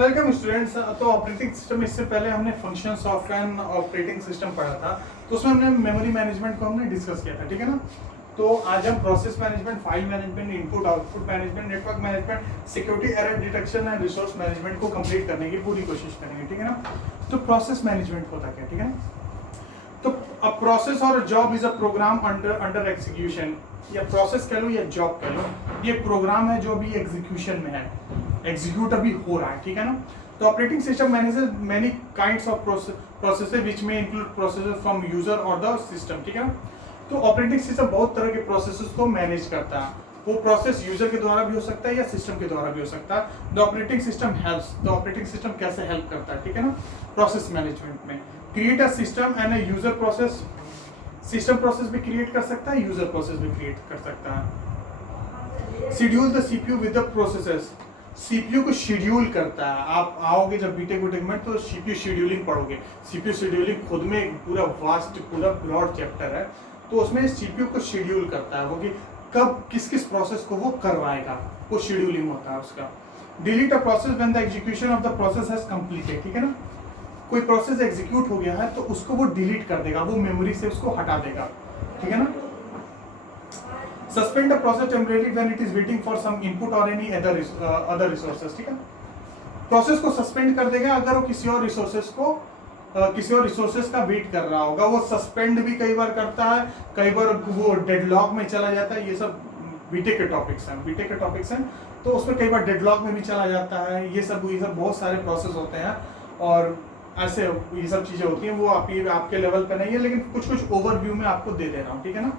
Welcome students. तो operating system, इससे पहले हमने functions of an operating system पढ़ा था, तो उसमें हमने मेमोरी मैनेजमेंट को हमने डिस्कस किया था, ठीक है ना। तो आज हम process management, file management, input output management, network management, security error detection and resource management को कंप्लीट करने की पूरी कोशिश करेंगे, ठीक है ना। तो प्रोसेस मैनेजमेंट होता क्या, ठीक है ना। तो अ प्रोसेस और job is a program under execution, या प्रोसेस कह लो या जॉब कह लो, ये प्रोग्राम है जो अभी एग्जीक्यूशन में है, एग्जीक्यूट अभी हो रहा है, ठीक है ना। तो operating system manages many kinds of processes which में इंक्लूड प्रोसेसेस फ्रॉम यूजर और द सिस्टम, ठीक है ना। तो ऑपरेटिंग सिस्टम बहुत तरह के प्रोसेसेस को मैनेज करता है। वो प्रोसेस यूजर के द्वारा भी हो सकता है या सिस्टम के द्वारा भी हो सकता है। The operating system helps, the operating system कैसे हेल्प करता है, ठीक है ना, प्रोसेस मैनेजमेंट में। Create a system and a user process, system process भी क्रिएट कर सकता है, यूजर प्रोसेस भी क्रिएट कर सकता है। Schedule the CPU with the processes, CPU को शेड्यूल करता है। आप आओगे जब बीटेक में तो सीपीयू शेड्यूलिंग पढ़ोगे। सीपीयू शेड्यूलिंग खुद में एक पूरा वास्ट, पूरा ब्रॉड चैप्टर है। तो उसमें सीपीयू को शेड्यूल करता है वो, कि कब किस किस प्रोसेस को वो करवाएगा, वो शेड्यूलिंग होता है उसका। Delete a process when the execution of the process has completed, ठीक है ना। कोई प्रोसेस एग्जीक्यूट हो गया है तो उसको वो डिलीट कर देगा, वो मेमोरी से उसको हटा देगा, ठीक है ना। Suspend the process temporary when it is waiting for some input और एनी अदर रिसोर्सेज, ठीक है। प्रोसेस को सस्पेंड कर देगा अगर वो किसी और रिसोर्सेज को किसी और रिसोर्सेज का वेट कर रहा होगा। वो सस्पेंड भी कई बार करता है, कई बार वो डेडलॉक में चला जाता है। ये सब बीटेक के टॉपिक्स हैं, तो उसमें कई बार डेडलॉक में भी चला जाता है। ये सब बहुत सारे प्रोसेस होते हैं और ऐसे ये सब चीजें होती हैं। वो आपके लेवल पे नहीं है, लेकिन कुछ ओवरव्यू में आपको दे दे रहा हूँ, ठीक है ना।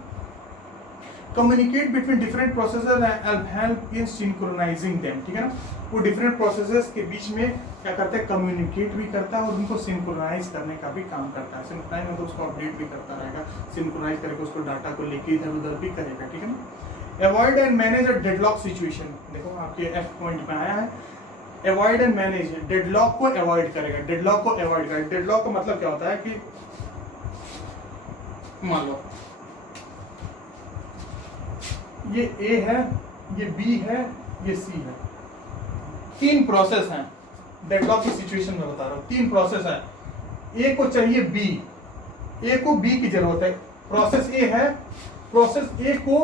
Communicate between different processor and help in synchronising them, ठीक है ना। वो डिफरेंट प्रोसेसर्स के बीच में क्या करता है, कम्युनिकेट भी करता है और उनको सिंक्रोनाइज करने का भी काम करता है। सिंक्रोनाइज मतलब उसको अपडेट भी करता रहेगा, सिंक्रोनाइज करके उसको डाटा को लेके इधर उधर भी करेगा, ठीक है ना। Avoid and manage a deadlock situation, देखो आपके एफ पॉइंट में आया है। अवॉइड एंड मैनेज, डेडलॉक को अवॉइड करेगा, डेडलॉक को अवॉइड करेगा। डेडलॉक का मतलब क्या होता है कि मान लो ये ए है, ये बी है, ये सी है, तीन प्रोसेस हैं। डेडलॉक की सिचुएशन में बता रहा हूं, तीन प्रोसेस है। ए को चाहिए बी, ए को बी की जरूरत है। प्रोसेस ए है, प्रोसेस ए को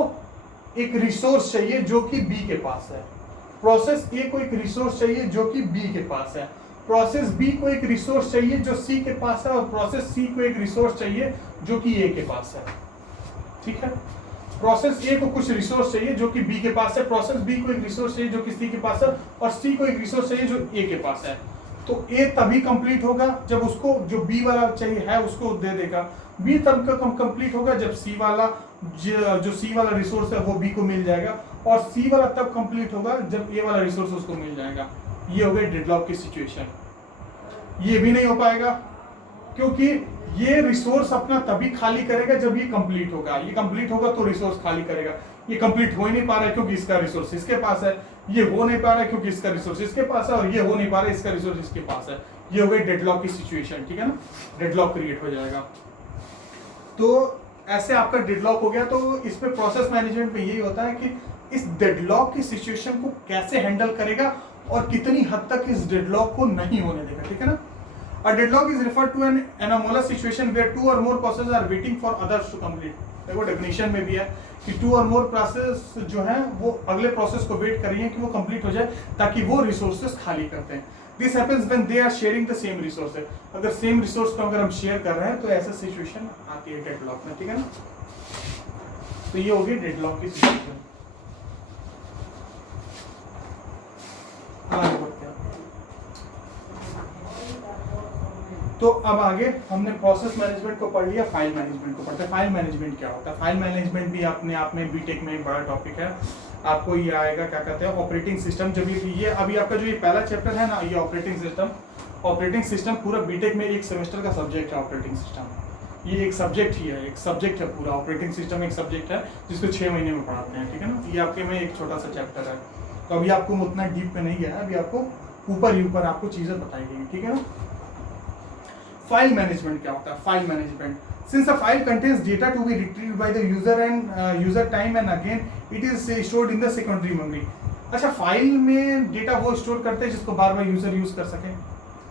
एक रिसोर्स चाहिए जो कि बी के पास है। प्रोसेस ए को एक रिसोर्स चाहिए जो कि बी के पास है। प्रोसेस बी को एक रिसोर्स चाहिए जो सी के पास है, और प्रोसेस सी को एक रिसोर्स चाहिए जो कि ए के पास है, ठीक है। प्रोसेस ए को कुछ रिसोर्स चाहिए जो कि बी के पास है, प्रोसेस बी को एक रिसोर्स चाहिए जो कि सी के पास है, और सी को एक रिसोर्स चाहिए जो ए के पास है। तो ए तभी कंप्लीट होगा जब उसको जो बी वाला चाहिए है उसको दे देगा। बी तब कंप्लीट होगा जब सी वाला जो सी वाला रिसोर्स है वो बी को मिल जाएगा, और सी वाला तब कंप्लीट होगा जब ए वाला रिसोर्स उसको मिल जाएगा। ये हो गई डेडलॉक की सिचुएशन। ये भी नहीं हो पाएगा क्योंकि ये रिसोर्स अपना तभी खाली करेगा जब ये कंप्लीट होगा। ये कंप्लीट होगा तो रिसोर्स खाली करेगा। ये कंप्लीट हो ही नहीं पा रहा है क्योंकि इसका रिसोर्स इसके पास है। ये हो नहीं पा रहा है क्योंकि इसका रिसोर्स इसके पास है, और ये हो नहीं पा रहा है इसका रिसोर्स इसके पास है। ये हो गई डेडलॉक की सिचुएशन, ठीक है ना। डेडलॉक क्रिएट हो जाएगा। तो ऐसे आपका डेडलॉक हो गया। तो इसमें प्रोसेस मैनेजमेंट में यही होता है कि इस डेडलॉक की सिचुएशन को कैसे हैंडल करेगा और कितनी हद तक इस डेडलॉक को नहीं होने देगा, ठीक है ना। A deadlock is referred to an anomalous situation where two or more processes are waiting for others to complete. देखो डेफिनेशन में भी है कि टू और मोर प्रोसेस जो है वो अगले प्रोसेस को वेट कर रही है कि वो कंप्लीट हो जाए ताकि वो रिसोर्सेस खाली करते हैं। This happens when they are sharing the same resources. अगर सेम रिसोर्स को अगर हम शेयर कर रहे हैं तो ऐसा सिचुएशन आती है डेडलॉक में, ठीक है ना। तो ये होगी डेडलॉक की सिचुएशन। तो अब आगे हमने प्रोसेस मैनेजमेंट को पढ़ लिया, फाइल मैनेजमेंट को पढ़ते हैं। फाइल मैनेजमेंट क्या होता है? फाइल मैनेजमेंट भी अपने आप में बीटेक में एक बड़ा टॉपिक है। आपको ये आएगा क्या कहते हैं, ऑपरेटिंग सिस्टम। जब ये अभी आपका जो ये पहला चैप्टर है ना, ये ऑपरेटिंग सिस्टम पूरा बीटेक में एक सेमेस्टर का सब्जेक्ट है। ऑपरेटिंग सिस्टम ये एक सब्जेक्ट ही है, एक सब्जेक्ट है पूरा। ऑपरेटिंग सिस्टम एक सब्जेक्ट है जिसको 6 महीने में पढ़ाते हैं, ठीक है ना। ये आपके में एक छोटा सा चैप्टर है, तो अभी आपको उतना डीप में नहीं गया है। अभी आपको ऊपर ही ऊपर आपको चीजें बताई गई, ठीक है ना। फाइल मैनेजमेंट क्या होता है? File management, since a file contains data to be retrieved by the user and user time and again it is stored in the secondary memory. अच्छा, फाइल में डेटा वो स्टोर करते हैं जिसको बार बार यूजर यूज कर सके।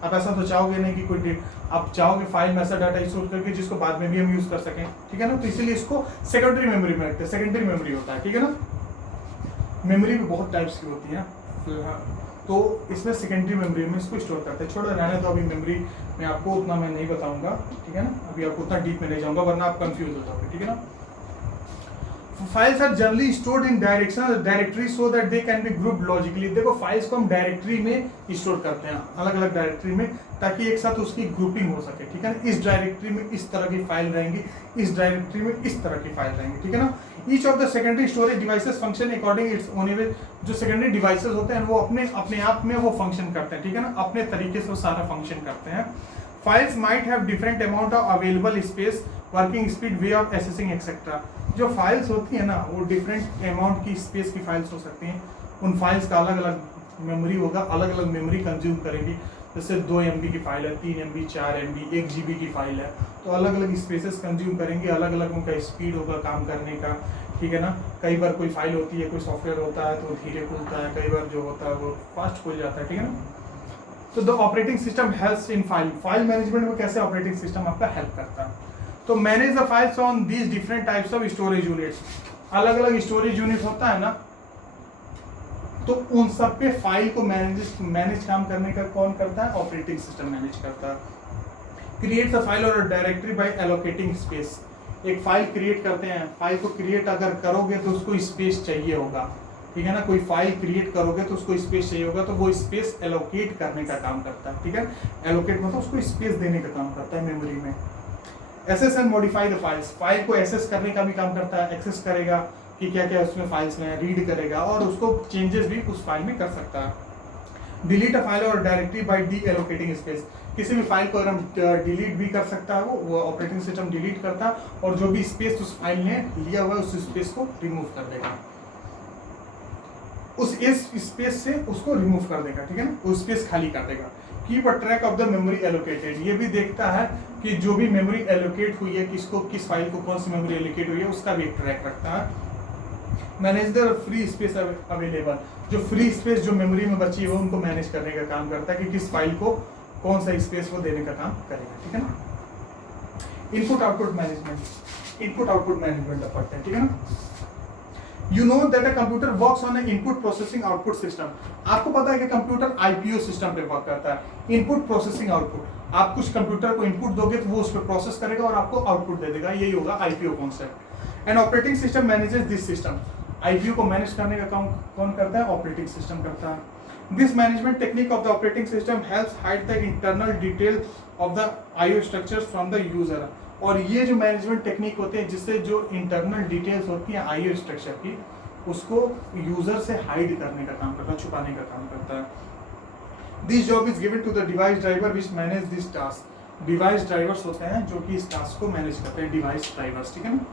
आप ऐसा तो चाहोगे नहीं कि कोई आप चाहोगे फाइल में ऐसा डाटा स्टोर करके जिसको बाद में भी हम यूज कर सकें, ठीक है ना। तो इसीलिए इसको सेकेंडरी मेमोरी में रखते हैं, सेकेंडरी मेमोरी होता है, ठीक है ना। मेमोरी भी बहुत टाइप्स की होती है, तो इसमें सेकेंडरी मेमोरी में इसको स्टोर करते हैं। छोड़ो रहने तो, अभी मेमोरी में आपको उतना मैं नहीं बताऊंगा, ठीक है ना। अभी आपको उतना डीप में नहीं जाऊंगा वरना आप कंफ्यूज हो जाओगे, ठीक है ना। Files are generally stored in directory so that they can be grouped logically. देखो फाइल्स को हम डायरेक्टरी में स्टोर करते हैं, अलग अलग डायरेक्टरी में, ताकि एक साथ उसकी ग्रुपिंग हो सके, ठीक है ना। इस डायरेक्टरी में इस तरह की फाइल रहेंगी, इस डायरेक्टरी में इस तरह की फाइल रहेंगी, ठीक है ना। Each of the secondary storage devices function according its own way. जो सेकेंडरी डिवाइसेस होते हैं वो अपने अपने आप में वो फंक्शन करते हैं, ठीक है ना, अपने तरीके से वो सारा फंक्शन करते हैं। Files might have different amount of available space, working speed, way of assessing etcetera. जो फाइल्स होती है ना वो डिफरेंट अमाउंट की स्पेस की फाइल्स हो सकती हैं। उन फाइल्स का अलग अलग मेमोरी होगा, अलग अलग मेमोरी कंज्यूम करेंगी। जैसे 2 MB की फाइल है, 3 MB, 4 MB, 1 GB की फाइल है, तो अलग अलग स्पेसेस कंज्यूम करेंगे, अलग अलग उनका स्पीड होगा काम करने का, ठीक है ना। कई बार कोई फाइल होती है, कोई सॉफ्टवेयर होता है तो धीरे खुलता है, कई बार जो होता है वो फास्ट खुल जाता है, ठीक है ना। तो the operating system helps in file management में कैसे ऑपरेटिंग सिस्टम आपका हेल्प करता है। तो manage the files on these different types of storage units. अलग अलग स्टोरेज यूनिट होता है ना, तो उन सब पे फाइल को मैनेज काम करने का कौन करता है, ऑपरेटिंग सिस्टम मैनेज करता है। क्रिएट द फाइल और डायरेक्टरी बाय एलोकेटिंग स्पेस। एक फाइल क्रिएट करते हैं, फाइल को क्रिएट अगर करोगे तो उसको स्पेस चाहिए होगा, ठीक है ना। कोई फाइल क्रिएट करोगे तो उसको स्पेस चाहिए होगा, तो वो स्पेस एलोकेट करने का काम करता है, ठीक है। एलोकेट मतलब उसको स्पेस देने का काम करता है मेमोरी में। Access and modify the files. File को एसेस करने का भी काम करता है, एक्सेस करेगा कि क्या क्या उसमें फाइल्स में रीड करेगा और उसको चेंजेस भी उस फाइल में कर सकता है। डिलीट अ फाइल और directory by deallocating space. किसी भी फाइल को अगर हम डिलीट भी कर सकता है, वो ऑपरेटिंग सिस्टम डिलीट करता है और जो भी स्पेस उस फाइल ने लिया हुआ है उस स्पेस को रिमूव कर देगा, उस स्पेस से उसको रिमूव कर देगा, ठीक है ना, उस स्पेस खाली कर देगा। Keep a track of the memory allocated. ये भी देखता है कि जो भी मेमोरी एलोकेट हुई है, किसको किस फाइल को कौन सी मेमोरी एलोकेट हुई है, उसका भी एक ट्रैक रखता है। Manage the free space available. जो फ्री स्पेस जो मेमोरी में बची है वो उनको मैनेज करने का काम करता है कि किस फाइल को कौन सा स्पेस वो देने का काम करेगा, ठीक है ना। Input output management, input output management पढ़ते हैं, ठीक है ना। You know that a computer works on an input processing output system. आपको पता है कि कंप्यूटर IPO सिस्टम पे वर्क करता है, इनपुट प्रोसेसिंग आउटपुट। आप कुछ कंप्यूटर को इनपुट दोगे तो वो उस पर प्रोसेस करेगा और आपको आउटपुट दे देगा, यही होगा IPO concept. And operating system manages this system. IPO को मैनेज करने का काम कौन करता है, ऑपरेटिंग सिस्टम करता है। This management technique of the operating system helps hide the internal detail of the IO structures from the user. और ये जो मैनेजमेंट टेक्निक होते हैं जिससे जो इंटरनल डिटेल्स होती हैं IO स्ट्रक्चर की, उसको यूजर से हाइड करने का काम करता है, छुपाने का काम करता है। This job is given to the device driver which manage this task. Device drivers होते हैं जो कि इस टास्क को मैनेज करते हैं, डिवाइस ड्राइवर्स, ठीक है ना।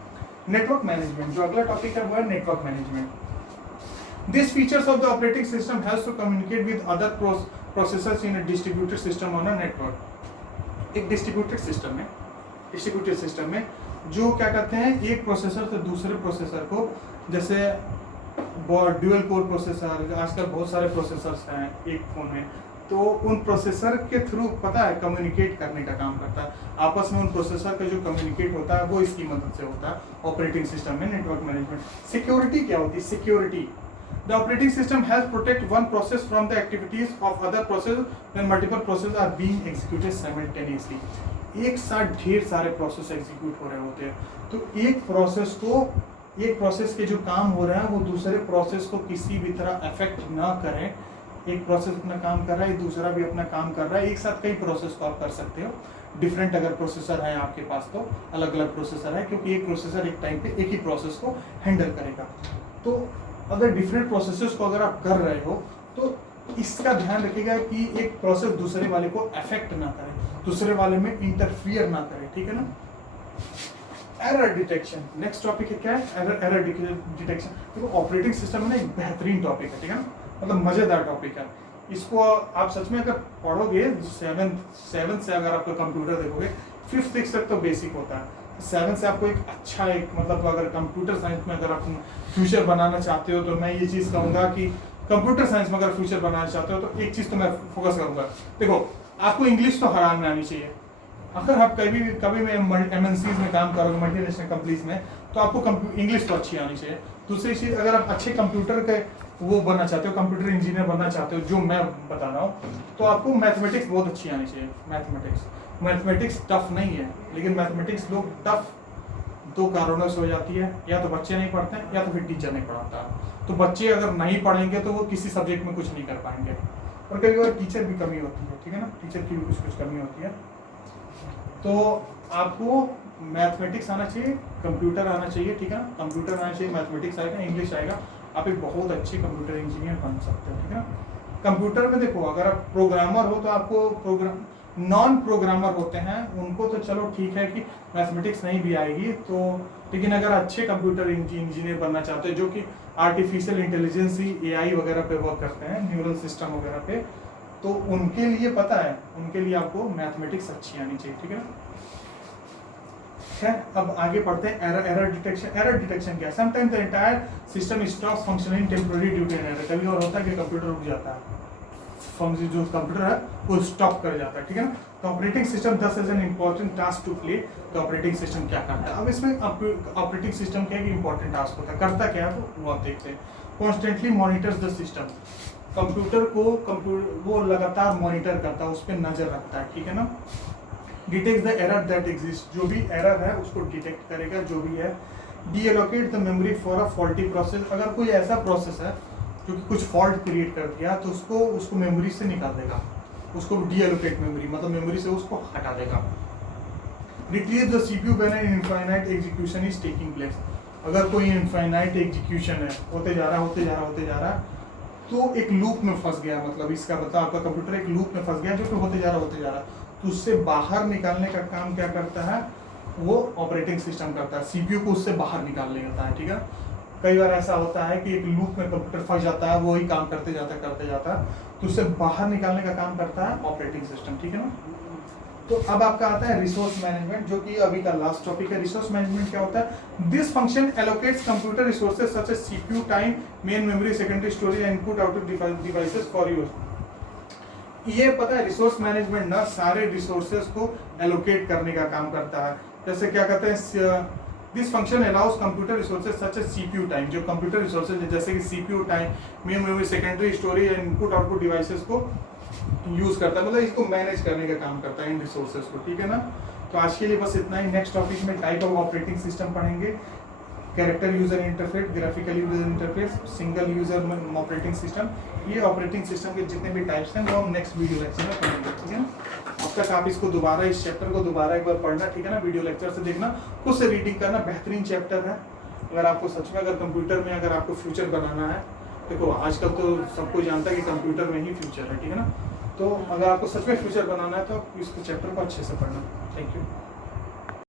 नेटवर्क मैनेजमेंट, जो अगला टॉपिक है वो है network management. This features of the operating system helps to communicate with other processors in a distributed system on a network. एक डिस्ट्रीब्यूटेड सिस्टम है, डिस्ट्रीब्यूटेड सिस्टम में जो क्या करते हैं, एक प्रोसेसर से दूसरे प्रोसेसर को, जैसे ड्यूअल कोर प्रोसेसर, आजकल बहुत सारे प्रोसेसर्स हैं एक फोन में, तो उन प्रोसेसर के थ्रू पता है कम्युनिकेट करने का काम करता है आपस में। उन प्रोसेसर का जो कम्युनिकेट होता है वो इसकी मदद से होता है ऑपरेटिंग सिस्टम में। नेटवर्क मैनेजमेंट सिक्योरिटी क्या होती है, security the operating system help protect one process from the activities of other process when multiple process are being executed simultaneously. एक साथ ढेर सारे प्रोसेस एग्जीक्यूट हो रहे होते हैं, तो एक प्रोसेस के जो काम हो रहा है वो दूसरे प्रोसेस को किसी भी तरह अफेक्ट ना करें। एक प्रोसेस अपना काम कर रहा है, दूसरा भी अपना काम कर रहा है, एक साथ कई प्रोसेस को आप कर सकते हो। डिफरेंट अगर प्रोसेसर है आपके पास तो अलग अलग प्रोसेसर है, क्योंकि एक प्रोसेसर एक टाइम पे एक ही प्रोसेस को हैंडल करेगा। तो अगर डिफरेंट प्रोसेसेस को अगर आप कर रहे हो तो इसका ध्यान रखिएगा कि एक प्रोसेस दूसरे वाले को अफेक्ट ना करे, दूसरे वाले में इंटरफियर ना करे, ठीक है ना। एरर डिटेक्शन, नेक्स्ट टॉपिक है क्या है, एरर डिटेक्शन। देखो ऑपरेटिंग सिस्टम में ना एक बेहतरीन टॉपिक है, ठीक है ना, मतलब मजेदार टॉपिक है। इसको आप सच में अगर पढ़ोगे 7 से अगर आपका कंप्यूटर देखोगे, 5th 6th तक तो बेसिक होता है, 7 से आपको एक अच्छा एक मतलब अगर कंप्यूटर साइंस में अगर आप फ्यूचर बनाना चाहते हो तो मैं ये चीज़ कहूँगा कि कंप्यूटर साइंस में अगर फ्यूचर बनाना चाहते हो तो एक चीज तो मैं फोकस करूंगा। देखो, आपको इंग्लिश तो हराम में आनी चाहिए। अगर आप कभी में MNCs में काम करोगे, मल्टीनेशनल कंपनीज में, तो आपको इंग्लिश तो अच्छी आनी चाहिए। दूसरी चीज, अगर आप अच्छे कंप्यूटर के वो बनना चाहते हो, कंप्यूटर इंजीनियर बनना चाहते हो, जो मैं बता रहा हूँ, तो आपको मैथमेटिक्स बहुत अच्छी आनी चाहिए। मैथमेटिक्स टफ नहीं है, लेकिन मैथमेटिक्स लोग टफ दो कारणों से हो जाती है, या तो बच्चे नहीं पढ़ते हैं या तो फिर टीचर नहीं पढ़ाता। तो बच्चे अगर नहीं पढ़ेंगे तो वो किसी सब्जेक्ट में कुछ नहीं कर पाएंगे, और कई बार टीचर भी कमी होती है, ठीक है ना, टीचर की भी कुछ कमी होती है। तो आपको मैथमेटिक्स आना चाहिए, कंप्यूटर आना चाहिए, ठीक है ना, कंप्यूटर आना चाहिए, मैथमेटिक्स आएगा, इंग्लिश आएगा, आप एक बहुत अच्छे कंप्यूटर इंजीनियर बन सकते हो, ठीक है ना। कंप्यूटर में देखो, अगर आप प्रोग्रामर हो तो आपको नॉन प्रोग्रामर होते हैं उनको तो चलो ठीक है कि मैथमेटिक्स नहीं भी आएगी, तो लेकिन अगर अच्छे कंप्यूटर इंजीनियर बनना चाहते हो, जो कि आर्टिफिशियल इंटेलिजेंस AI वगैरह पे वर्क करते हैं, न्यूरल सिस्टम वगैरह पे, तो उनके लिए पता है, उनके लिए आपको मैथमेटिक्स अच्छी आनी चाहिए, ठीक है ना। अब आगे पढ़ते हैं एरर डिटेक्शन। एरर डिटेक्शन क्या है? Sometimes the entire system stops functioning temporary due to an error. कभी और होता है कि कंप्यूटर रुक जाता है, फंक्शन जो कंप्यूटर है वो स्टॉप कर जाता है, ठीक है ना। तो operating system does as an important task to play. तो ऑपरेटिंग सिस्टम क्या करता है? अब इसमें ऑपरेटिंग सिस्टम क्या है कि इंपॉर्टेंट टास्क होता है, करता क्या है वो आप देखते हैं। Constantly monitors the system, computer को वो लगातार मॉनिटर करता है, उस पर नजर रखता है, ठीक है ना। Detect the error that exist, जो भी एरर है उसको डिटेक्ट करेगा, जो भी है। Deallocate the memory for a faulty process, अगर कोई ऐसा प्रोसेस है जो कि कुछ फॉल्ट क्रिएट कर दिया तो उसको मेमोरी से निकाल देगा, उसको डीएलोकेट मेमोरी मतलब मेमोरी से उसको हटा देगा। Retrieve the CPU when an infinite execution is taking place, अगर कोई इनफाइनाइट एग्जीक्यूशन है, होते जा रहा तो एक लूप में फंस गया, मतलब इसका मतलब आपका कंप्यूटर एक लूप में फंस गया जो कि होते जा रहा, तो उससे बाहर निकालने का काम क्या करता है? वो ऑपरेटिंग सिस्टम करता है, सीपीयू को उससे बाहर निकाल लेता है, ठीक है। कई बार ऐसा होता है कि एक लूप में कंप्यूटर फंस जाता है, वही काम करते जाता है, तो उससे बाहर निकालने का काम करता है ऑपरेटिंग सिस्टम, ठीक है ना। तो अब आपका आता है रिसोर्स मैनेजमेंट, जो कि अभी का लास्ट टॉपिक है। रिसोर्स मैनेजमेंट क्या होता है? This function allocates computer resources such as CPU time, main memory, secondary storage and input output devices for use. ये पता है, रिसोर्स मैनेजमेंट ना सारे रिसोर्सेज को एलोकेट करने का काम करता है। जैसे क्या कहते हैं, this function allows computer resources such as CPU time, जो कंप्यूटर रिसोर्सेज है जैसे कि CPU time, main memory, secondary storage and input output devices को यूज करता है, मतलब इसको मैनेज करने का काम करता है इन रिसोर्सेज को, ठीक है ना। तो आज के लिए बस इतना ही। नेक्स्ट टॉपिक में टाइप ऑफ ऑपरेटिंग सिस्टम पढ़ेंगे, character user interface, graphical user interface, single user operating system. ये ऑपरेटिंग सिस्टम के जितने भी टाइप्स हैं वो हम नेक्स्ट वीडियो लेक्चर में पढ़ेंगे, ठीक है ना। अब तक आप इसको दोबारा, इस चैप्टर को दोबारा एक बार पढ़ना, ठीक है ना, वीडियो लेक्चर से देखना, खुद से रीडिंग करना, बेहतरीन चैप्टर है। अगर आपको सच में अगर कंप्यूटर में अगर आपको फ्यूचर बनाना है, देखो आजकल तो सबको जानता है कि कंप्यूटर में ही फ्यूचर है, ठीक है ना। तो अगर आपको सच में फ्यूचर बनाना है तो इसको चैप्टर को अच्छे से पढ़ना। Thank you.